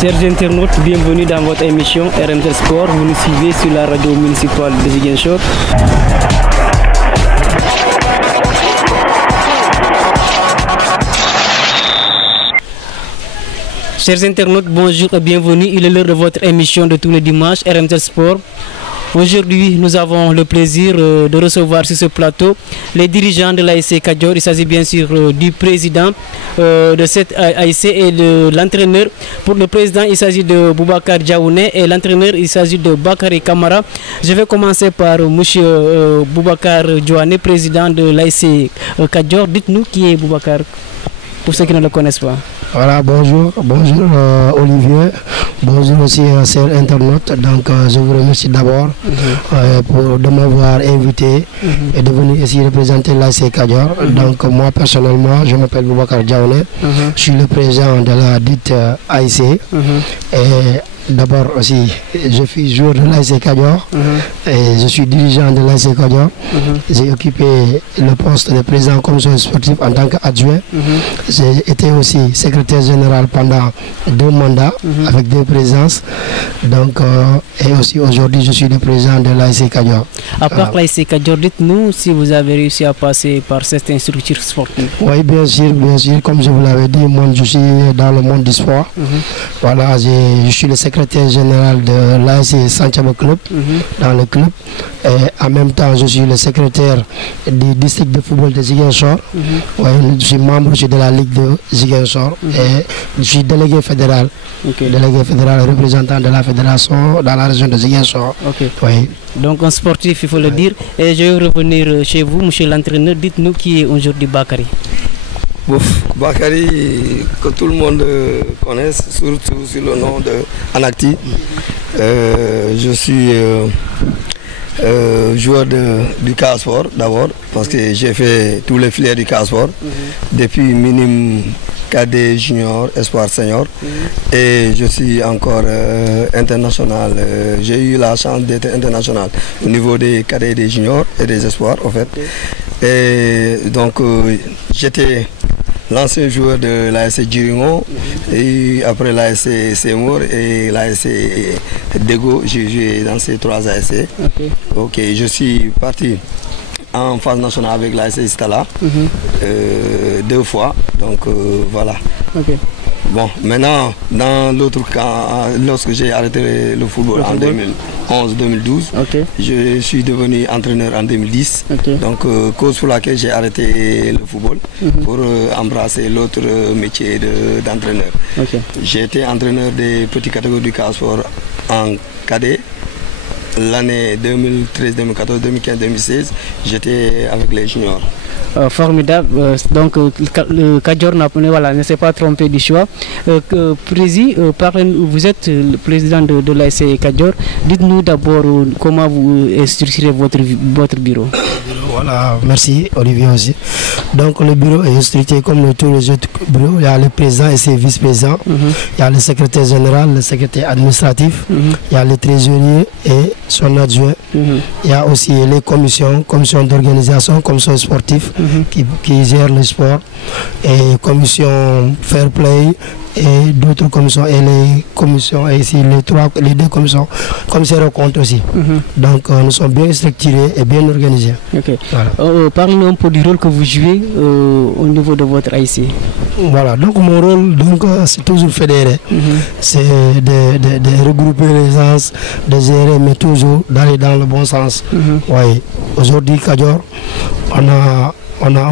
Chers internautes, bienvenue dans votre émission RMZ Sport. Vous nous suivez sur la radio municipale de Ziguinchor. Chers internautes, bonjour et bienvenue. Il est l'heure de votre émission de tous les dimanches RMZ Sport. Aujourd'hui, nous avons le plaisir de recevoir sur ce plateau les dirigeants de l'ASC Kadior. Il s'agit bien sûr du président de cette ASC et de l'entraîneur. Pour le président, il s'agit de Boubacar Diaouné et l'entraîneur, il s'agit de Bakary Kamara. Je vais commencer par M. Boubacar Diaouné, président de l'ASC Kadior. Dites-nous qui est Boubacar, pour ceux qui ne le connaissent pas. Voilà, bonjour Olivier, bonjour aussi chers internautes. Donc je vous remercie d'abord de m'avoir invité et de venir ici représenter l'ASC Kadior. Donc moi personnellement, je m'appelle Boubacar Diaouné, je suis le président de la dite ASC et d'abord aussi je suis joueur de l'ASC Kadior et je suis dirigeant de l'ASC Kadior. J'ai occupé le poste de président de commission sportive en tant qu'adjoint. J'ai été aussi secrétaire général pendant 2 mandats avec 2 présidences. Donc et aussi aujourd'hui je suis le président de l'ASC Kadior. À part l'ASC Kadior, dites-nous si vous avez réussi à passer par certaines structures sportives. Oui, bien sûr, comme je vous l'avais dit, moi je suis dans le monde du sport. Voilà, je suis le secrétaire général de l'ASC Santiago Club, dans le club. Et en même temps, je suis le secrétaire du district de football de Ziguinchor. Ouais, je suis membre de la Ligue de Ziguinchor et je suis délégué fédéral. Délégué fédéral représentant de la fédération dans la région de Ziguinchor. Oui. Donc un sportif, il faut le dire. Et je vais revenir chez vous, monsieur l'entraîneur. Dites-nous qui est aujourd'hui Bakary. Bakary, que tout le monde connaît, surtout sur le nom de Anakti. Je suis joueur du Casport d'abord, parce que j'ai fait tous les filières du Casport, depuis minime, cadet, junior, espoir, senior, et je suis encore international. J'ai eu la chance d'être international au niveau des cadets, des juniors et des espoirs en fait. Et donc j'étais l'ancien joueur de l'ASC Djiringo et après l'ASC Seymour et l'ASC Dego, j'ai joué dans ces 3 ASC. Ok, je suis parti en phase nationale avec l'ASC Istala 2 fois, donc voilà. Bon, maintenant, dans l'autre cas, lorsque j'ai arrêté le football en 2011-2012, je suis devenu entraîneur en 2010. Donc, cause pour laquelle j'ai arrêté le football pour embrasser l'autre métier d'entraîneur. J'ai été entraîneur des petites catégories du Casport en cadet. L'année 2013, 2014, 2015, 2016, j'étais avec les juniors. Formidable. Donc le Kadior ne s'est pas trompé du choix. Vous êtes le président de l'ASC Kadior. Dites-nous d'abord comment vous structurez votre bureau. Voilà, merci Olivier aussi. Donc le bureau est structuré comme tous les autres bureaux. Il y a le président et ses vice-présidents. Il y a le secrétaire général, le secrétaire administratif. Il y a le trésorier et son adjoint. Il y a aussi les commissions d'organisation, commission sportive qui gèrent le sport, et commission fair play et d'autres commissions, et les commissions, et ici les 2 commissions commissaires au compte aussi. Donc nous sommes bien structurés et bien organisés. Voilà. Parlez-nous un peu du rôle que vous jouez au niveau de votre ASC. Voilà, donc mon rôle c'est toujours fédéré. C'est de regrouper les gens, de gérer, mais toujours d'aller dans le bon sens. Oui. Aujourd'hui, Kadior, on a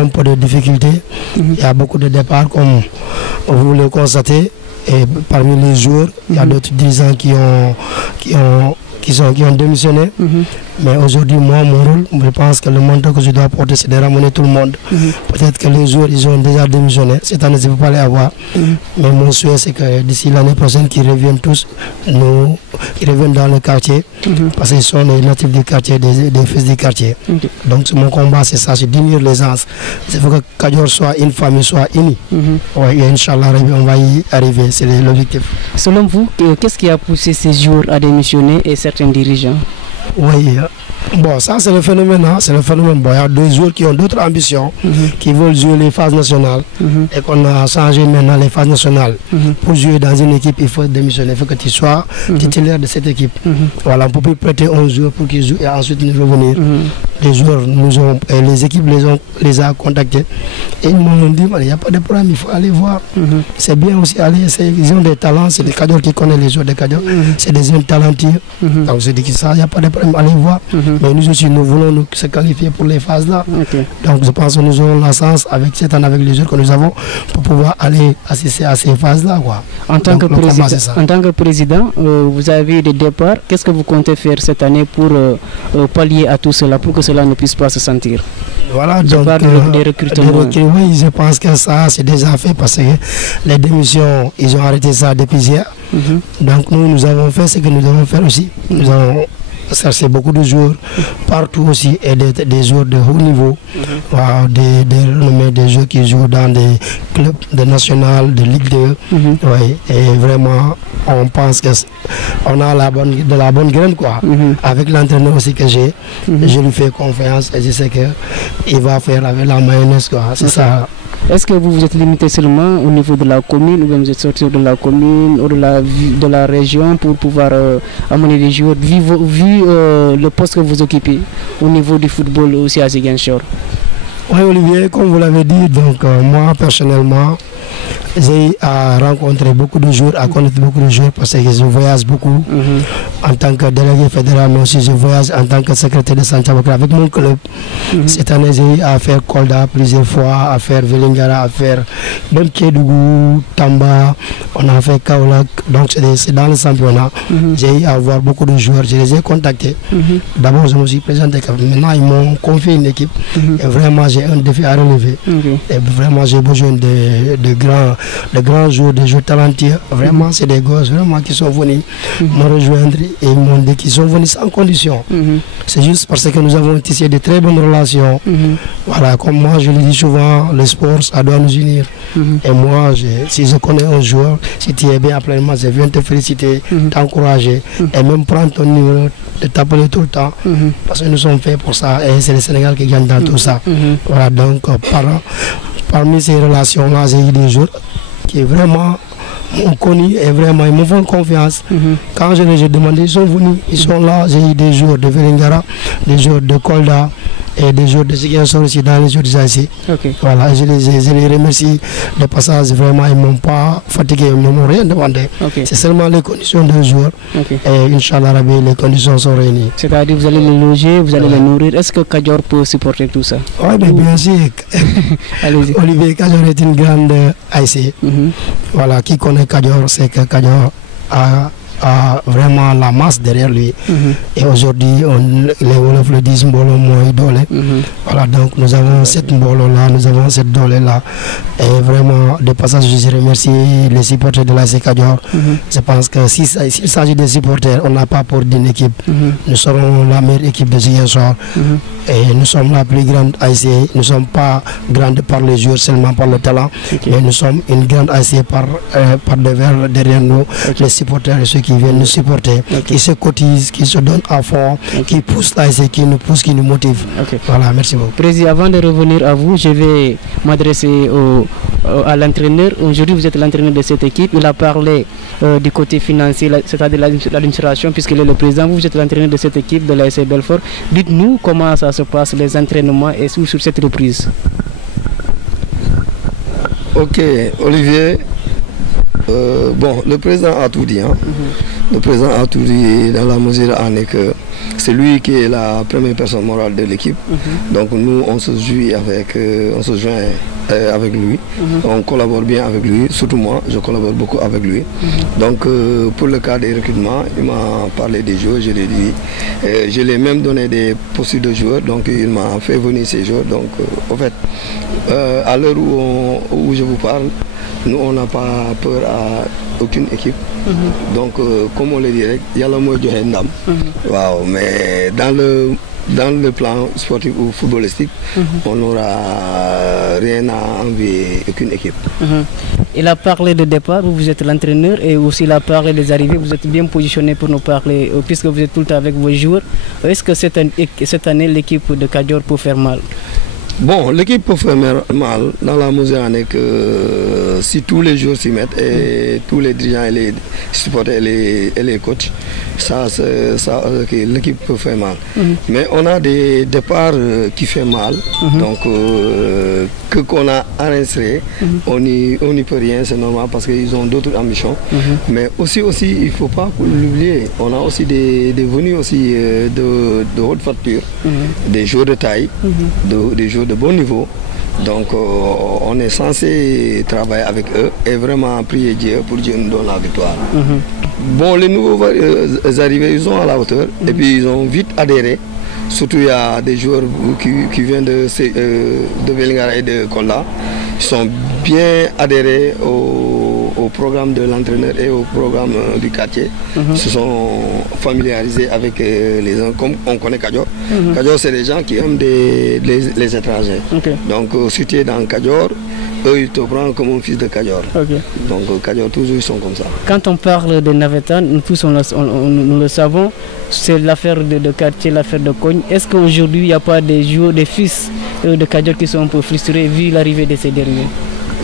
un peu de difficultés. Il y a beaucoup de départs, comme vous le constatez. Et parmi les joueurs, il y a d'autres dirigeants qui ont démissionné. Mais aujourd'hui, moi, mon rôle, je pense que le mandat que je dois porter, c'est de ramener tout le monde. Peut-être que les joueurs, ils ont déjà démissionné. Cette année, je ne peux pas les avoir. Mais mon souhait, c'est que d'ici l'année prochaine, qu'ils reviennent tous, qu'ils reviennent dans le quartier. Parce qu'ils sont les natifs du quartier, des fils du quartier. Donc, mon combat, c'est ça, c'est d'unir les gens. Il faut que Kadior soit une famille, soit unie. Et Inch'Allah, on va y arriver. C'est l'objectif. Selon vous, qu'est-ce qui a poussé ces joueurs à démissionner et certains dirigeants? Oui, Bon, ça c'est le phénomène, hein? C'est le phénomène. Bon, il y a deux joueurs qui ont d'autres ambitions, qui veulent jouer les phases nationales, et qu'on a changé maintenant les phases nationales. Pour jouer dans une équipe, il faut démissionner, il faut que tu sois titulaire de cette équipe. Voilà, on ne peut plus prêter un joueur pour qu'il joue et ensuite nous revenir. Les joueurs, les équipes les a contactés et ils m'ont dit, il n'y a pas de problème, il faut aller voir. C'est bien aussi aller, ils ont des talents, c'est des cadres qui connaissent les joueurs des cadres, c'est des jeunes talentueux. Donc je dis que ça, il n'y a pas de problème, allez voir. Mais nous aussi, nous voulons nous se qualifier pour les phases là. Donc je pense que nous aurons la chance avec cette année, avec les joueurs que nous avons, pour pouvoir aller assister à ces phases là. En tant que président, vous avez des départs. Qu'est-ce que vous comptez faire cette année pour pallier à tout cela, pour que cela ne puisse pas se sentir? Voilà, donc des recrutements. Oui, je pense que ça c'est déjà fait parce que les démissions, ils ont arrêté ça depuis hier. Donc nous avons fait ce que nous devons faire aussi. Nous avons cherché beaucoup de joueurs partout aussi et des joueurs de haut niveau, des joueurs qui jouent dans des clubs de national, de Ligue 2. Oui, et vraiment on pense qu'on a de la bonne graine quoi. Avec l'entraîneur aussi que j'ai, je lui fais confiance et je sais qu'il va faire avec la mayonnaise quoi. C'est ça. Est-ce que vous vous êtes limité seulement au niveau de la commune ou bien vous êtes sorti de la commune ou de la région pour pouvoir amener des joueurs vu le poste que vous occupez au niveau du football aussi à Ziguinchor? Oui Olivier, comme vous l'avez dit, donc moi personnellement j'ai rencontré beaucoup de joueurs, à connaître beaucoup de joueurs parce que je voyage beaucoup en tant que délégué fédéral, mais aussi je voyage en tant que secrétaire de Santiago avec mon club. Cette année j'ai eu à faire Kolda plusieurs fois, à faire Vélingara, à faire même Kédougou, Tamba, on a fait Kaolack, donc c'est dans le championnat. J'ai eu à voir beaucoup de joueurs, je les ai contactés. D'abord je me suis présenté, maintenant ils m'ont confié une équipe et vraiment j'ai un défi à relever. Et vraiment j'ai besoin de grands joueurs, des joueurs talentueux. Vraiment, c'est des gosses vraiment qui sont venus me rejoindre et ils m'ont dit qu'ils sont venus sans condition. C'est juste parce que nous avons tissé de très bonnes relations. Voilà, comme moi je le dis souvent, le sport, ça doit nous unir. Et moi, si je connais un joueur, si tu es bien appelé-moi, je viens te féliciter, t'encourager et même prendre ton numéro, de t'appeler tout le temps. Parce que nous sommes faits pour ça et c'est le Sénégal qui gagne dans tout ça. Voilà, donc parmi ces relations-là, j'ai eu des joueurs qui vraiment m'ont connu et vraiment ils me font confiance. Quand je les ai demandé, ils sont venus, ils sont là. J'ai eu des joueurs de Vélingara, des joueurs de Kolda et des joueurs de Ziguinchor aussi dans les joueurs de Zaïsi. Voilà, je les remercie de passage, vraiment ils ne m'ont pas fatigué, ils ne m'ont rien demandé. C'est seulement les conditions des joueurs et Inch'Allah Rabbi, les conditions sont réunies. C'est-à-dire vous allez les loger, vous allez les nourrir. Est-ce que Kadior peut supporter tout ça? Oui, bien sûr. Olivier, Kadior est une grande AIC. Voilà, qui connaît Kadior, c'est que Kadior a vraiment la masse derrière lui. Et aujourd'hui, les Wolofs le disent, Mbolo Moï Dole. Voilà, donc nous avons cette Mbolo là, nous avons cette Dole là. Et vraiment, de passage, je remercie les supporters de l'ASC Kadior. Je pense que s'il s'agit des supporters, on n'a pas peur d'une équipe. Nous serons la meilleure équipe de Ziguinchor. Et nous sommes la plus grande ASC. Nous ne sommes pas grandes par les joueurs, seulement par le talent. Mais nous sommes une grande ASC par derrière nous, les supporters et ceux qui viennent nous supporter, qui se cotisent, qui se donnent à fond, qui poussent l'ASC, qui nous poussent, qui nous motivent. Voilà, merci beaucoup. Président, avant de revenir à vous, je vais m'adresser à l'entraîneur. Aujourd'hui, vous êtes l'entraîneur de cette équipe. Il a parlé du côté financier, c'est-à-dire l'administration, puisqu'il est le président. Vous êtes l'entraîneur de cette équipe de l'ASC Belfort. Dites-nous comment ça se passe, les entraînements et sur cette reprise. Ok, Olivier. Bon, le président a tout dit. Le président a tout dit dans la mesure que c'est lui qui est la première personne morale de l'équipe. Donc nous, on se joint avec lui. On collabore bien avec lui. Surtout moi, je collabore beaucoup avec lui. Donc pour le cas des recrutements, il m'a parlé des joueurs, je l'ai dit. Je l'ai même donné des postures de joueurs. Donc il m'a fait venir ces joueurs. Donc en fait, à l'heure où je vous parle, nous, on n'a pas peur à aucune équipe. Donc, comme on le dit, il y a le mot de Hendam. Mais dans le dans le plan sportif ou footballistique, on n'aura rien à envier aucune équipe. Il a parlé de départ, vous êtes l'entraîneur, et aussi il a parlé des arrivées, vous êtes bien positionné pour nous parler, puisque vous êtes tout le temps avec vos joueurs. Est-ce que cette année, l'équipe de Kadior peut faire mal? Bon, l'équipe peut faire mal dans la mesure que si tous les joueurs s'y mettent et tous les dirigeants et les supporters et les coachs, l'équipe peut faire mal. Mais on a des départs qui font mal, donc qu'on a enregistré, on n'y peut rien, c'est normal parce qu'ils ont d'autres ambitions. Mais aussi, il ne faut pas l'oublier, on a aussi des venus aussi de haute facture, des joueurs de taille, des joueurs de bon niveau. Donc on est censé travailler avec eux et vraiment prier Dieu pour Dieu nous donne la victoire. Bon, les nouveaux arrivés, ils sont à la hauteur et puis ils ont vite adhéré. Surtout il y a des joueurs qui viennent de Vélingara et de Kola. Ils sont bien adhérés au programme de l'entraîneur et au programme du quartier. Ils se sont familiarisés avec les gens, comme on connaît Kadior. Kadior, c'est des gens qui aiment les étrangers. Donc si tu es dans Kadior, eux ils te prennent comme un fils de Kadior. Donc Kadior, toujours ils sont comme ça. Quand on parle de Navetan, nous tous nous le savons, c'est l'affaire de quartier, l'affaire de Cogne. Est-ce qu'aujourd'hui il n'y a pas des joueurs, des fils de Kadior qui sont un peu frustrés vu l'arrivée de ces derniers?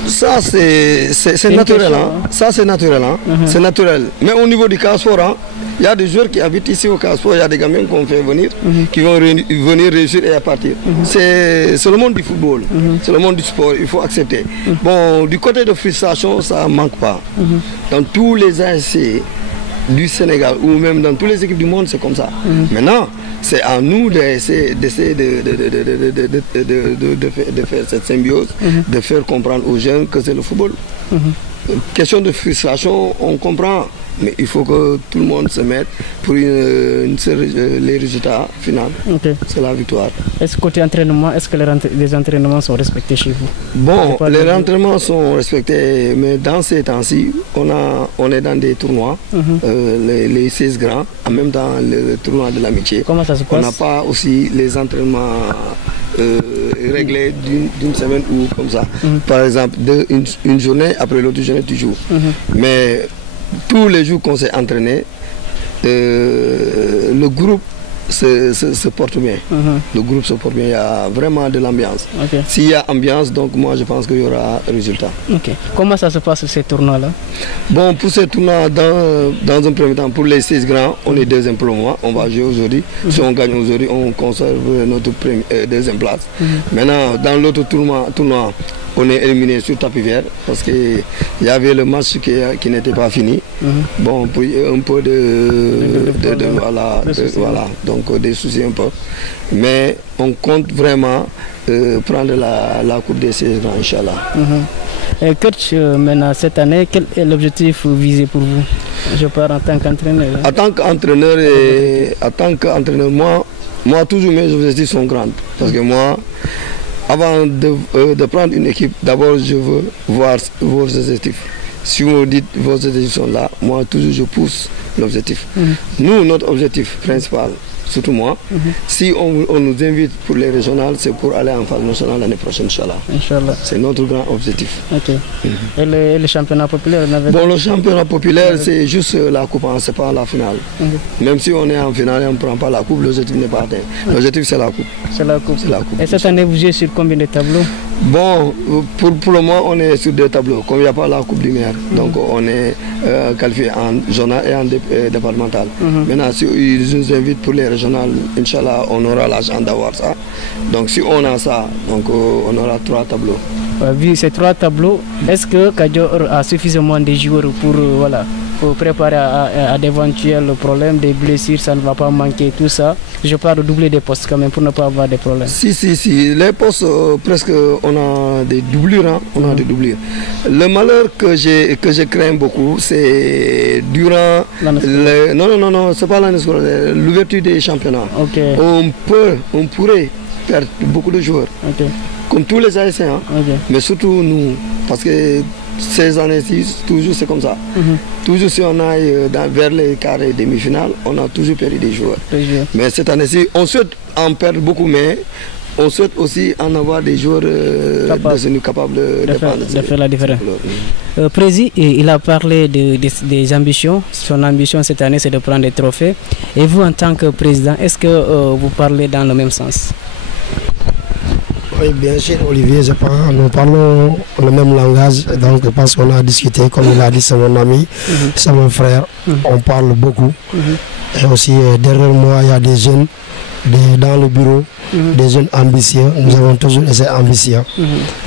Ça c'est naturel, ça c'est naturel, c'est naturel. Mais au niveau du Casfor, il y a des joueurs qui habitent ici au Casfor, il y a des gamins qu'on fait venir, qui vont venir réussir et à partir. C'est le monde du football, c'est le monde du sport, il faut accepter. Bon, du côté de frustration, ça ne manque pas. Dans tous les ASC du Sénégal ou même dans toutes les équipes du monde, c'est comme ça. Maintenant, c'est à nous d'essayer de faire cette symbiose, de faire comprendre aux jeunes que c'est le football. Question de frustration, on comprend, mais il faut que tout le monde se mette pour les résultats finaux. C'est la victoire. Est-ce que côté entraînement, est-ce que les entraînements sont respectés chez vous? Bon, les entraînements sont respectés, mais dans ces temps-ci, on est dans des tournois, les 16 grands, en même temps le tournoi de l'amitié. Comment ça se passe? On n'a pas aussi les entraînements réglés d'une semaine ou comme ça. Par exemple, une journée, après l'autre journée, tu joues. Mais tous les jours qu'on s'est entraîné, le groupe se porte bien. Le groupe se porte bien, il y a vraiment de l'ambiance. S'il y a ambiance, donc moi je pense qu'il y aura résultat. Comment ça se passe ces tournois-là? Bon, pour ces tournois, dans un premier temps, pour les 16 grands, on est deuxième pour le mois, on va jouer aujourd'hui. Si on gagne aujourd'hui, on conserve notre deuxième place. Maintenant, dans l'autre tournoi, on est éliminé sur tapis vert parce qu'il y avait le match qui n'était pas fini. Bon, pour un peu voilà, donc des soucis un peu. Mais on compte vraiment prendre la Coupe des 16 grands, Inch'Allah. Coach, maintenant cette année, quel est l'objectif visé pour vous? Je parle en tant qu'entraîneur. En tant qu'entraîneur, moi toujours mes objectifs sont grands. Parce que moi, avant de prendre une équipe, d'abord je veux voir vos objectifs. Si vous dites vos objectifs sont là, moi toujours je pousse l'objectif. Nous, notre objectif principal, surtout moi, si on nous invite pour les régionales, c'est pour aller en phase nationale l'année prochaine, Inch'Allah. C'est notre grand objectif. Et le championnat populaire? Bon, le championnat populaire, c'est juste la coupe, c'est pas la finale. Même si on est en finale et on ne prend pas la coupe, l'objectif n'est pas atteint. L'objectif, c'est la coupe. C'est la coupe. Et cette année, vous jouez sur combien de tableaux? Bon, pour le moment, on est sur 2 tableaux. Comme il n'y a pas la coupe du maire, donc on est qualifié en zonal et en départemental. Maintenant, si ils nous invitent pour les régionales, Inch'Allah, on aura l'argent d'avoir ça. Donc si on a ça, donc on aura 3 tableaux. Vu ces 3 tableaux, est-ce que Kadior a suffisamment de joueurs pour préparer à d'éventuels problèmes, des blessures, ça ne va pas manquer, tout ça? Je parle de doubler des postes quand même pour ne pas avoir des problèmes. Si, les postes, presque on a des doublures, on a des doublures. Le malheur que je crains beaucoup, c'est durant non, c'est pas l'année scolaire, l'ouverture des championnats. On pourrait perdre beaucoup de joueurs. Comme tous les ASC, mais surtout nous, parce que ces années-ci, toujours c'est comme ça. Toujours si on aille vers les quarts et demi-finales, on a toujours perdu des joueurs. Mais cette année-ci, on souhaite en perdre beaucoup, mais on souhaite aussi en avoir des joueurs capables de faire la différence. Président, il a parlé des ambitions. Son ambition cette année, c'est de prendre des trophées. Et vous, en tant que président, est-ce que vous parlez dans le même sens? Oui, bien sûr, Olivier, je pense, nous parlons le même langage, donc je pense qu'on a discuté, comme il a dit, c'est mon ami, c'est mon frère, on parle beaucoup. Et aussi, derrière moi, il y a des jeunes dans le bureau, des jeunes ambitieux, nous avons toujours été ambitieux.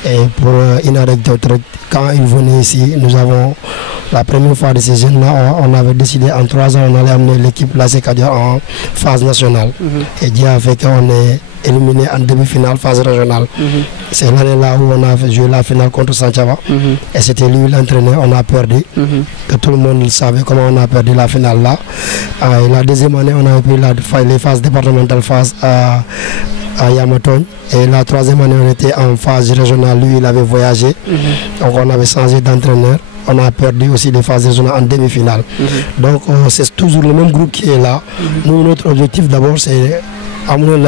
Et pour une anecdote, quand ils venaient ici, nous avons, la première fois de ces jeunes-là, on avait décidé en 3 ans, on allait amener l'équipe l'ASC Kadior en phase nationale. Et Dieu a fait qu'on est éliminé en demi-finale, phase régionale. C'est l'année-là où on a joué la finale contre Sanchava. Et c'était lui l'entraîneur, on a perdu. Que tout le monde savait comment on a perdu la finale là. Et la deuxième année, on a pris les phases départementales à Yamaton. Et la troisième année, on était en phase régionale. Lui, il avait voyagé. Donc on avait changé d'entraîneur. On a perdu aussi les phases régionales en demi-finale. Donc c'est toujours le même groupe qui est là. Nous, notre objectif d'abord, c'est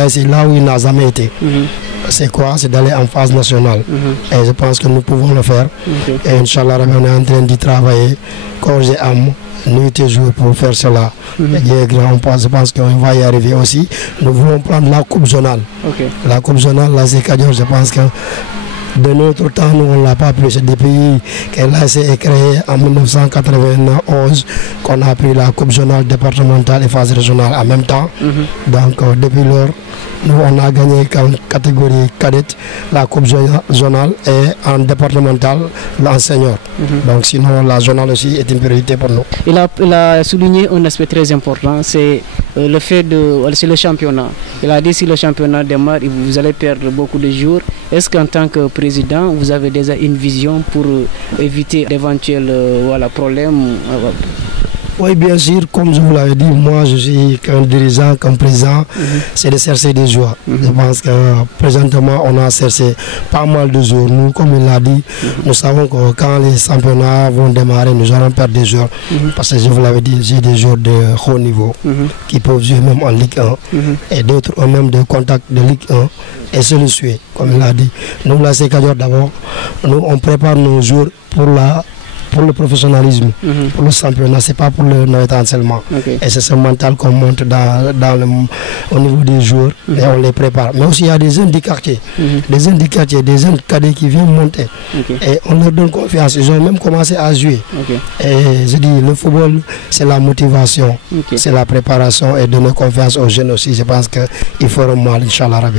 c'est là où il n'a jamais été. C'est quoi? C'est d'aller en phase nationale. Et je pense que nous pouvons le faire. Et Inch'Allah, on est en train d'y travailler. Quand j'ai âme, nuit et jour pour faire cela. Je pense qu'on va y arriver aussi. Nous voulons prendre la coupe zonale. La coupe zonale, là, c'est Kadior, je pense que de notre temps, nous, on ne l'a pas pris. C'est depuis qu'elle a été créée en 1991 qu'on a pris la coupe zonale départementale et phase régionale en même temps. Donc, depuis lors, nous, on a gagné en catégorie cadette la coupe zonale et en départemental, la senior. Donc, sinon, la zonale aussi est une priorité pour nous. Il a souligné un aspect très important, c'est le fait c'est le championnat. Il a dit si le championnat démarre, vous allez perdre beaucoup de jours. Est-ce qu'en tant que président, vous avez déjà une vision pour éviter d'éventuels problèmes? Oui, bien sûr, comme je vous l'avais dit, moi je suis qu'un dirigeant, comme président, c'est de chercher des joueurs. Je pense que présentement, on a cherché pas mal de joueurs. Nous, comme il l'a dit, nous savons que quand les championnats vont démarrer, nous allons perdre des joueurs. Parce que je vous l'avais dit, j'ai des joueurs de haut niveau qui peuvent jouer même en Ligue 1 et d'autres ont même des contacts de Ligue 1 et se le suivent, comme il l'a dit. Nous, là, c'est Kadior d'abord, nous, on prépare nos joueurs pour le professionnalisme, pour le championnat, c'est pas pour le Navetan seulement. Et c'est ce mental qu'on monte au niveau des joueurs et on les prépare. Mais aussi il y a des jeunes du quartier, des jeunes cadets qui viennent monter. Et on leur donne confiance, ils ont même commencé à jouer. Et je dis, le football, c'est la motivation, c'est la préparation et donner confiance aux jeunes aussi. Je pense qu'il feront mal, Inch'Allah.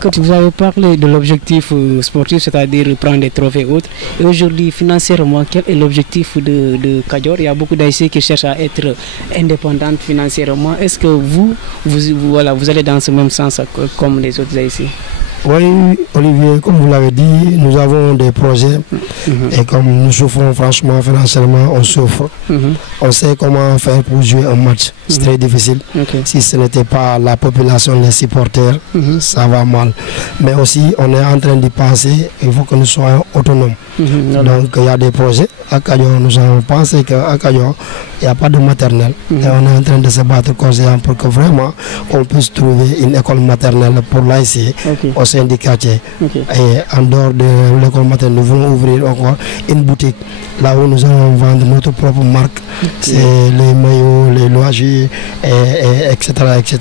Quand vous avez parlé de l'objectif sportif, c'est-à-dire prendre des trophées autres, et aujourd'hui, financièrement, quel est l'objectif de Kadior? Il y a beaucoup d'ASC qui cherchent à être indépendants financièrement. Est-ce que vous allez dans ce même sens comme les autres ASC? Oui, Olivier, comme vous l'avez dit, nous avons des projets et comme nous souffrons franchement financièrement, on souffre. On sait comment faire pour jouer un match. C'est très difficile. Si ce n'était pas la population, les supporters, ça va mal. Mais aussi, on est en train d'y penser, il faut que nous soyons autonomes. Donc, il y a des projets. À Kadior, nous avons pensé qu'à Kadior, il n'y a pas de maternelle. Et on est en train de se battre corps pour que vraiment on puisse trouver une école maternelle pour l'ASC au sein du quartier. Et en dehors de l'école maternelle, nous voulons ouvrir encore une boutique là où nous allons vendre notre propre marque. C'est les maillots, les loisirs, etc., etc.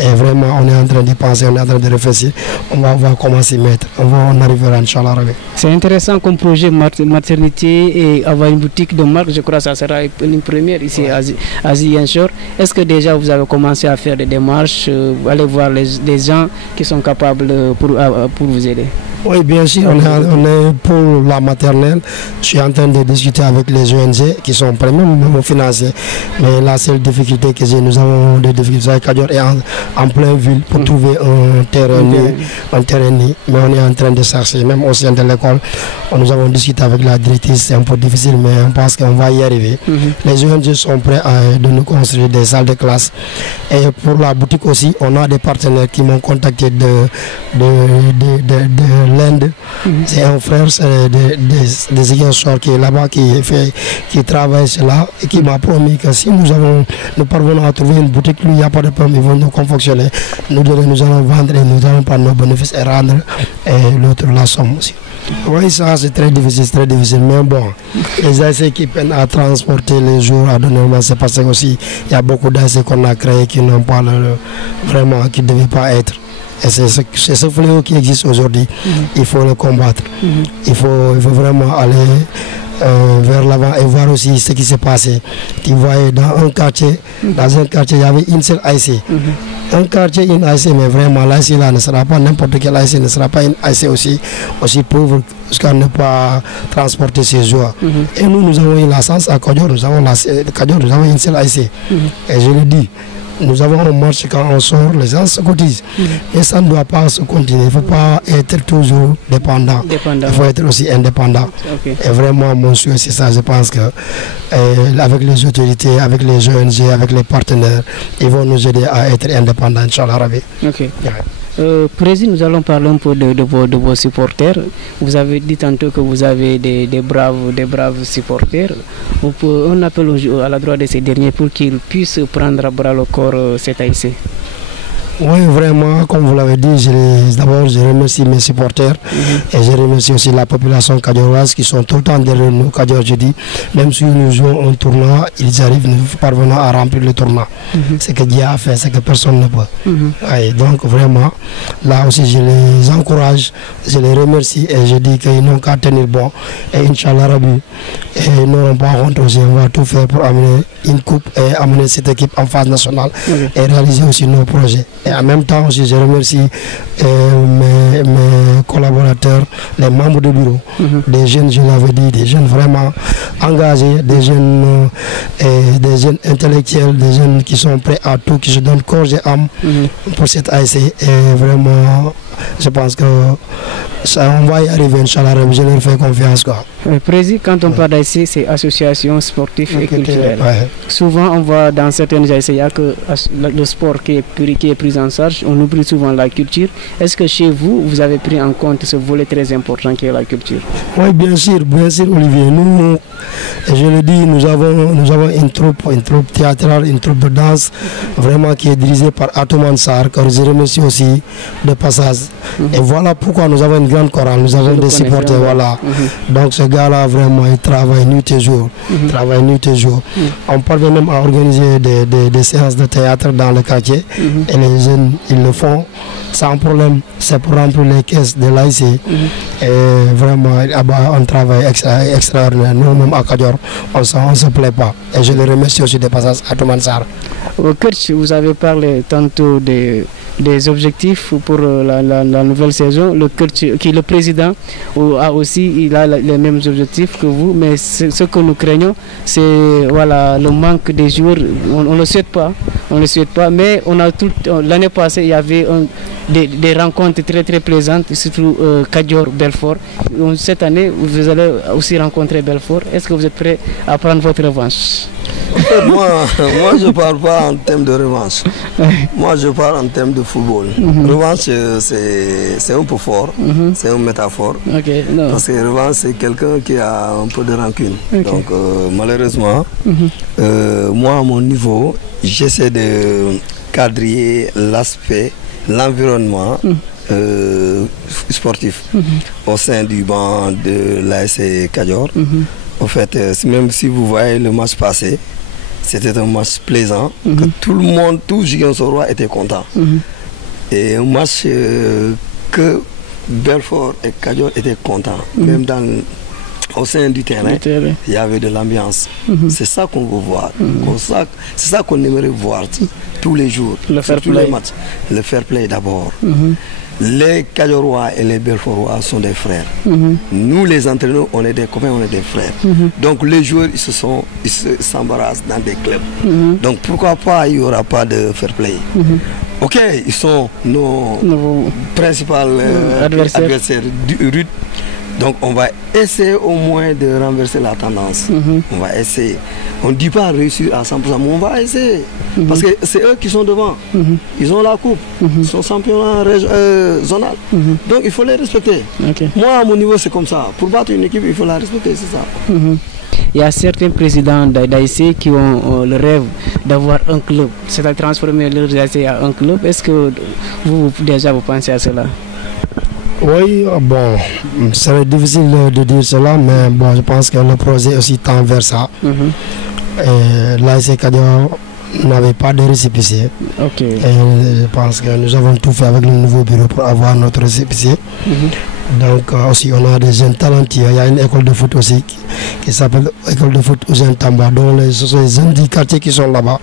Et vraiment, on est en train d'y penser, on est en train de réfléchir. On va voir comment s'y mettre. On arrivera, Inch'Allah. C'est intéressant comme projet maternité et avoir une boutique de marque. Je crois que ça sera une première ici à Ziguinchor. Est-ce que déjà vous avez commencé à faire des démarches, aller voir les gens qui sont capables pour vous aider? Oui, bien sûr, on est pour la maternelle. Je suis en train de discuter avec les ONG qui sont prêts même financer. Mais la seule difficulté que j'ai, nous avons des difficultés avec Kadior et en pleine ville pour trouver un terrain nu. Mais on est en train de chercher, même au sein de l'école. Nous avons discuté avec la directrice, c'est un peu difficile, mais on pense qu'on va y arriver. Les ONG sont prêts de nous construire des salles de classe. Et pour la boutique aussi, on a des partenaires qui m'ont contacté l'Inde. C'est un frère des Ziguinchor qui est là-bas, qui travaille cela et qui m'a promis que si nous parvenons à trouver une boutique, lui, il n'y a pas de problème, ils vont nous confectionner. Nous allons vendre et nous allons prendre nos bénéfices et rendre l'autre la somme aussi. Oui, ça c'est très difficile, mais bon, les ASC qui peinent à transporter les jours à donner, c'est parce que aussi il y a beaucoup d'ASC qu'on a créés qui n'ont pas vraiment, qui ne devaient pas être. Et c'est ce fléau qui existe aujourd'hui. Il faut le combattre. Il faut vraiment aller vers l'avant et voir aussi ce qui s'est passé. Tu voyais dans un quartier, il y avait une seule ASC. Un quartier, une ASC, mais vraiment l'ASC là ne sera pas n'importe quel ASC, ne sera pas une ASC aussi pauvre jusqu'à ne pas transporter ses joueurs. Et nous avons eu la chance à Kadior, nous avons une seule ASC. Et je le dis, nous avons un marché quand on sort, les gens se cotisent. Et ça ne doit pas se continuer. Il ne faut pas être toujours dépendant. Il faut être aussi indépendant. Et vraiment, mon souhait, c'est ça. Je pense que avec les autorités, avec les ONG, avec les partenaires, ils vont nous aider à être indépendants, Inch'Allah. Président, nous allons parler un peu de vos supporters. Vous avez dit tantôt que vous avez des braves supporters. On appelle à la droite de ces derniers pour qu'ils puissent prendre à bras le corps cet ASC. Oui, vraiment, comme vous l'avez dit, d'abord je remercie mes supporters et je remercie aussi la population kadioroise qui sont tout le temps derrière nous. Kadior, je dis, même si nous jouons un tournoi, ils arrivent, nous parvenons à remplir le tournoi. C'est que Dieu a fait, c'est que personne ne peut. Ouais, donc vraiment, là aussi je les encourage, je les remercie et je dis qu'ils n'ont qu'à tenir bon. Et Inch'Allah Rabbi, et ils n'auront pas honte aussi, on va tout faire pour amener une coupe et amener cette équipe en phase nationale et réaliser aussi nos projets. Et en même temps aussi, je remercie mes collaborateurs, les membres du bureau, des jeunes, je l'avais dit, des jeunes vraiment engagés, des jeunes intellectuels, des jeunes qui sont prêts à tout, qui se donnent corps et âme pour cette ASC. Et vraiment, je pense que ça, on va y arriver, Inch'Allah, je leur fais confiance. Président, quand on parle d'ASC, c'est association sportive et culturelle. Souvent, on voit dans certaines ASC, il n'y a que le sport qui est pris en charge, on oublie souvent la culture. Est-ce que chez vous, vous avez pris en compte ce volet très important qui est la culture? Oui, bien sûr, Olivier. Nous, je le dis, nous avons une troupe théâtrale, une troupe de danse, vraiment qui est dirigée par Atoman Sarr, que je remercie aussi de passage. Et voilà pourquoi nous avons une grande chorale, nous avons des supporters, voilà. Donc ce gars-là, vraiment, il travaille nuit et jour. On parvient même à organiser des séances de théâtre dans le quartier. Et les jeunes, ils le font sans problème. C'est pour remplir les caisses de l'ASC. Et vraiment, on travaille extraordinaire. Nous-mêmes à Kadior, on ne se plaît pas. Et je le remercie aussi de passage à Atoman Sarr. Au coach, vous avez parlé tantôt des objectifs pour la nouvelle saison. Le président a aussi les mêmes objectifs que vous, mais ce que nous craignons, c'est le manque des joueurs. On ne le souhaite pas, mais l'année passée, il y avait des rencontres très très plaisantes, surtout Kadior, Belfort. Cette année, vous allez aussi rencontrer Belfort. Est-ce que vous êtes prêt à prendre votre revanche? Moi, je ne parle pas en termes de revanche. Moi, je parle en termes de football. Revanche, c'est un peu fort. C'est une métaphore. Parce que revanche, c'est quelqu'un qui a un peu de rancune. Donc, malheureusement, moi, à mon niveau, j'essaie de cadrer l'aspect, l'environnement sportif au sein du banc de l'ASC Kadior. En fait, même si vous voyez le match passé, c'était un match plaisant, que tout le monde, tout Ziguinchorois était content. Et un match que Belfort et Kadior étaient contents. Même au sein du terrain, il y avait de l'ambiance. C'est ça qu'on veut voir. C'est ça qu'on aimerait voir tous les jours, sur tous les matchs. Le fair play d'abord. Les Kadiorois et les Belforois sont des frères. Nous, les entraîneurs, on est des copains, on est des frères. Donc les joueurs, ils s'embarrassent dans des clubs. Donc pourquoi pas, il n'y aura pas de fair play. Ok, ils sont nos principaux adversaires rudes. Donc on va essayer au moins de renverser la tendance. On va essayer. On ne dit pas réussir à 100%, mais on va essayer. Parce que c'est eux qui sont devant. Ils ont la coupe, ils sont champions zonal. Donc il faut les respecter. Moi, à mon niveau, c'est comme ça. Pour battre une équipe, il faut la respecter, c'est ça. Il y a certains présidents d'AIC qui ont le rêve d'avoir un club, c'est-à-dire transformer leur AIC en un club. Est-ce que vous pensez à cela? Oui, bon, c'est difficile de dire cela, mais bon, je pense que le projet aussi tend vers ça. L'AIC Kadior n'avait pas de récépissé. Et je pense que nous avons tout fait avec le nouveau bureau pour avoir notre récépissé. Donc aussi on a des jeunes talentueux. Il y a une école de foot aussi qui s'appelle école de foot Ousseyn Tamba, dont ce sont les jeunes du quartier qui sont là-bas.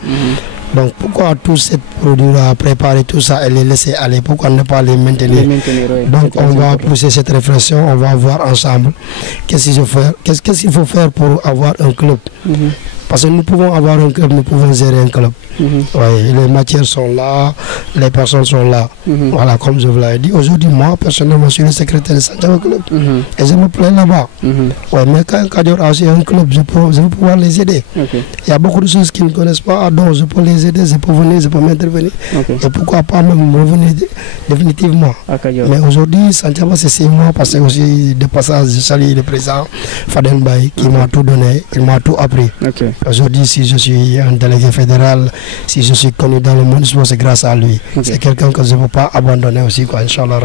Donc pourquoi tous ces produits-là, préparer tout ça et les laisser aller, pourquoi ne pas les maintenir? Donc on va pousser cette réflexion, on va voir ensemble qu'est-ce qu'il faut faire pour avoir un club. Parce que nous pouvons avoir un club, nous pouvons gérer un club. Les matières sont là, les personnes sont là. Voilà, comme je vous l'ai dit. Aujourd'hui, moi, personnellement, je suis le secrétaire de Santiago Club. Et je me plais là-bas. Mais quand Kadior a aussi un club, je vais pouvoir les aider. Il y a beaucoup de choses qu'ils ne connaissent pas, donc je peux les aider, je peux venir, je peux m'intervenir. Et pourquoi pas même revenir définitivement. Mais aujourd'hui, Santiago, c'est 6 mois, parce que aussi, de passage, je salue le président Fadel Baye, qui m'a tout donné, il m'a tout appris. Aujourd'hui, si je suis un délégué fédéral, si je suis connu dans le monde, c'est grâce à lui. C'est quelqu'un que je ne peux pas abandonner aussi, quoi, Inch'Allah.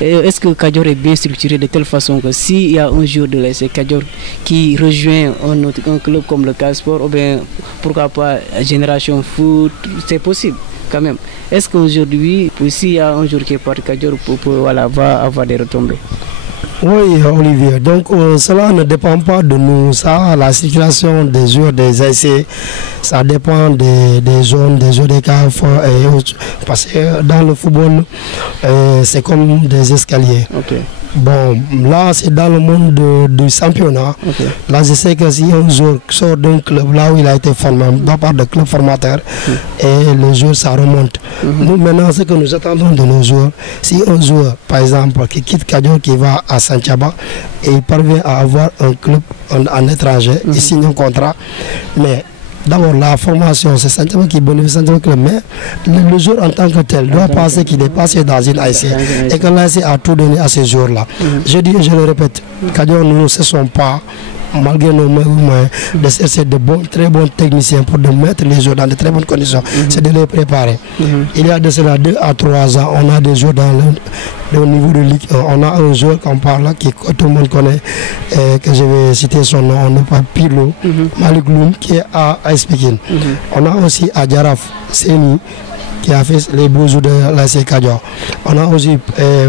Est-ce que Kadior est bien structuré de telle façon que s'il y a un jour de l'AIC Kadior qui rejoint un club comme le Casport, ou bien pourquoi pas Génération Foot, c'est possible quand même. Est-ce qu'aujourd'hui, s'il y a un jour qui est parti Kadior, va avoir des retombées? Oui, Olivier. Donc, cela ne dépend pas de nous. Ça, la situation des joueurs des AIC, ça dépend des zones, des ODK et autres. Parce que dans le football, c'est comme des escaliers. Bon, là, c'est dans le monde du championnat. Là, je sais que si un joueur sort d'un club, là où il a été formé, dans part de club formateur, et le joueur, ça remonte. Nous, maintenant, ce que nous attendons de nos joueurs, si un joueur, par exemple, qui quitte Kadior, qui va à Santiago, et il parvient à avoir un club en étranger, il signe un contrat, mais d'abord, la formation, c'est Santiago qui bénéficie de Santiago Club, mais le joueur en tant que tel doit penser qu'il est passé dans une AIC et que l'AIC a tout donné à ces joueurs-là. Je dis et je le répète, Kadior, nous ne cessons pas, malgré nos moyens, de chercher de très bons techniciens pour de mettre les joueurs dans de très bonnes conditions, c'est de les préparer. Il y a de cela 2 à 3 ans, on a des joueurs dans au niveau de Ligue 1. On a un joueur qu'on parle que tout le monde connaît, que je vais citer son nom, on n'a pas Pirlo, Malik Loum, qui est à Speaking. On a aussi à Djaraf Seni, qui a fait les beaux jours de l'AIC Kadior. On a aussi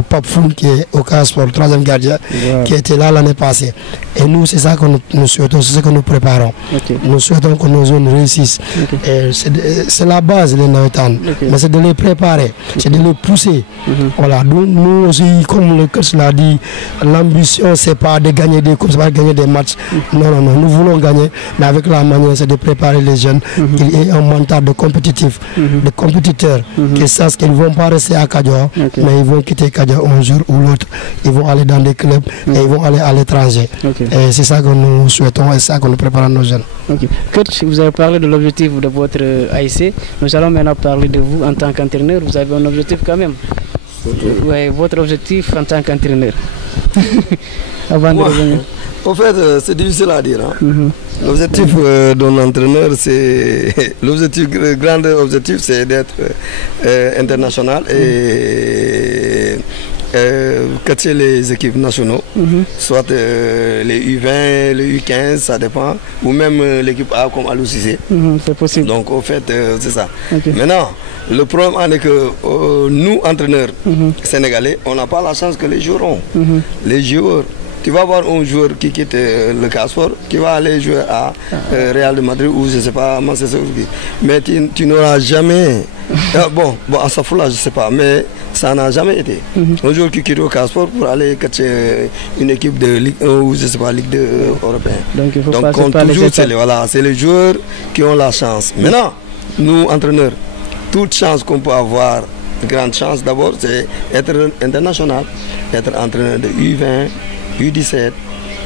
Pape Foun qui est au Casport, le 3e gardien, qui était là l'année passée. Et nous, c'est ça que nous souhaitons, c'est ce que nous préparons. Nous souhaitons que nos zones réussissent. C'est la base, les Nawetan. Mais c'est de les préparer, c'est de les pousser. Voilà, nous aussi, comme le coach l'a dit, l'ambition, c'est pas de gagner des coupes, c'est pas de gagner des matchs. Non, nous voulons gagner, mais avec la manière, c'est de préparer les jeunes, qu'il y ait un mental de compétitif, de compétiteur, qui sachent qu'ils ne vont pas rester à Kadior, mais ils vont quitter Kadior un jour ou l'autre. Ils vont aller dans des clubs et ils vont aller à l'étranger. Et c'est ça que nous souhaitons et c'est ça que nous préparons nos jeunes. Coach, vous avez parlé de l'objectif de votre AIC. Nous allons maintenant parler de vous en tant qu'entraîneur. Vous avez un objectif quand même. Oui, votre objectif en tant qu'entraîneur. Avant de revenir. En fait, c'est difficile à dire. L'objectif d'un entraîneur, c'est le grand objectif, c'est d'être international et catcher les équipes nationaux, soit les U20, les U15, ça dépend, ou même l'équipe A comme Alou Cissé. C'est possible. Donc, au fait, c'est ça. Maintenant, le problème est que nous, entraîneurs sénégalais, on n'a pas la chance que les joueurs ont. Les joueurs, tu vas voir un joueur qui quitte le Casport, qui va aller jouer à Real de Madrid ou je ne sais pas, mais tu n'auras jamais. Bon, à sa foule, je ne sais pas, mais ça n'a jamais été. Un joueur qui quitte au Casport pour aller catcher une équipe de Ligue 1 ou je ne sais pas, Ligue 2 européenne. Donc, il faut toujours, c'est les joueurs qui ont la chance. Maintenant, nous, entraîneurs, toute chance qu'on peut avoir, grande chance d'abord, c'est être international, être entraîneur de U20, U17,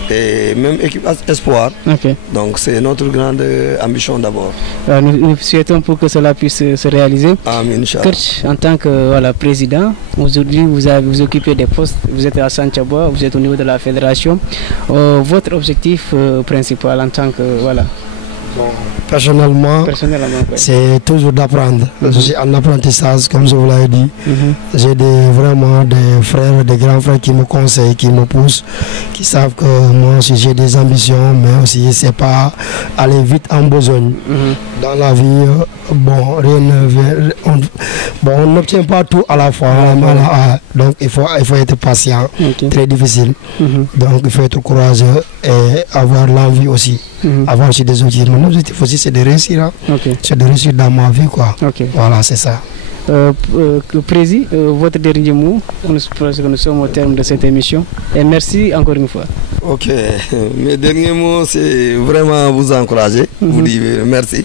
et même équipe espoir. Ok. Donc c'est notre grande ambition d'abord. Nous souhaitons pour que cela puisse se réaliser. Amin, Inch'Allah. Coach, en tant que président, aujourd'hui vous occupez des postes, vous êtes à Santhiaba, vous êtes au niveau de la fédération. Votre objectif principal en tant que Bon, personnellement, c'est toujours d'apprendre. Je suis en apprentissage, comme je vous l'avais dit. J'ai vraiment des frères, des grands frères qui me conseillent, qui me poussent, qui savent que moi aussi j'ai des ambitions, mais aussi c'est pas aller vite en besogne. Dans la vie, bon, on n'obtient pas tout à la fois. Donc il faut être patient, très difficile. Donc il faut être courageux et avoir l'envie aussi. Avoir aussi des objectifs. Mon objectif aussi c'est de réussir. C'est de réussir dans ma vie, quoi. Voilà, c'est ça. Président, votre dernier mot, nous sommes au terme de cette émission. Et merci encore une fois. Ok, mes derniers mots, c'est vraiment vous encourager, vous dire merci.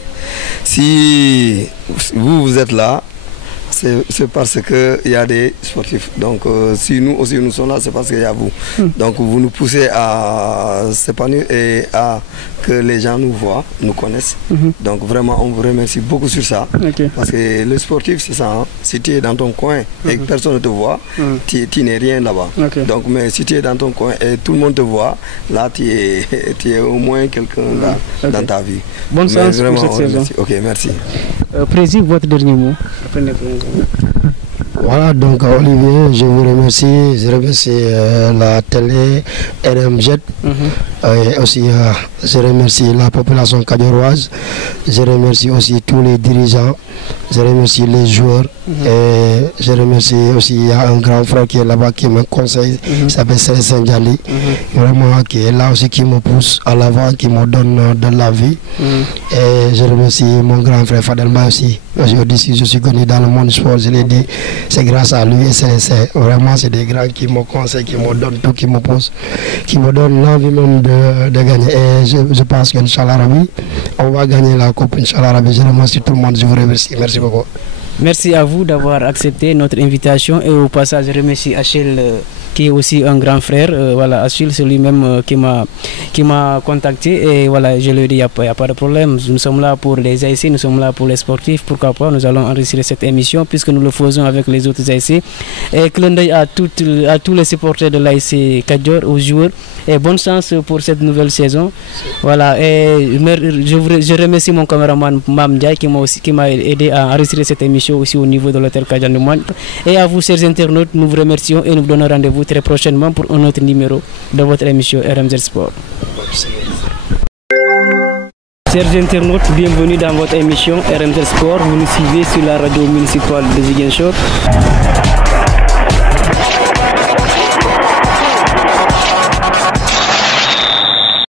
Si vous êtes là, c'est parce qu'il y a des sportifs. Donc si nous aussi nous sommes là, c'est parce qu'il y a vous. Donc vous nous poussez à s'épanouir et à que les gens nous voient, nous connaissent. Donc vraiment on vous remercie beaucoup sur ça. Parce que le sportif c'est ça, hein? Si tu es dans ton coin et que personne ne te voit, tu n'es rien là-bas. Donc mais si tu es dans ton coin et tout le monde te voit, là tu es au moins quelqu'un dans ta vie. Bonne chance pour cette saison. Ok, merci. Président, votre dernier mot. Voilà, donc Olivier, je vous remercie. Je remercie la télé RMZ. Et aussi, je remercie la population cadioroise. Je remercie aussi tous les dirigeants. Je remercie les joueurs. Et je remercie aussi, il y a un grand frère qui est là-bas qui me conseille. Il s'appelle Célestin Diali. Vraiment, qui est là aussi, qui me pousse à l'avant, qui me donne de la vie. Et je remercie mon grand frère Fadelma aussi. Aujourd'hui, si je suis connu dans le monde du sport, je l'ai dit, c'est grâce à lui et c'est vraiment c'est des grands qui me conseillent, qui me donnent tout, qui me poussent, qui me donnent l'envie même de gagner. Et je pense qu'Inch'Allah Rabbi, on va gagner la coupe, Inch'Allah Rabbi. Je remercie tout le monde, je vous remercie. Merci beaucoup. Merci à vous d'avoir accepté notre invitation et au passage je remercie Achille qui est aussi un grand frère. Voilà, Achille c'est lui-même qui m'a contacté et voilà, je lui ai dit il n'y a pas de problème, nous sommes là pour les ASC, nous sommes là pour les sportifs, pourquoi pas, nous allons enregistrer cette émission puisque nous le faisons avec les autres ASC. Et clin d'œil à tous les supporters de l'ASC Kadior, aux joueurs et bonne chance pour cette nouvelle saison. Voilà, et je remercie mon caméraman Mam Ndiaye qui m'a aidé à enregistrer cette émission aussi au niveau de l'hôtel Kadian de Moine. Et à vous, chers internautes, nous vous remercions et nous vous donnons rendez-vous très prochainement pour un autre numéro de votre émission RMZ Sport. Chers internautes, bienvenue dans votre émission RMZ Sport. Vous nous suivez sur la radio municipale de Ziguinchor.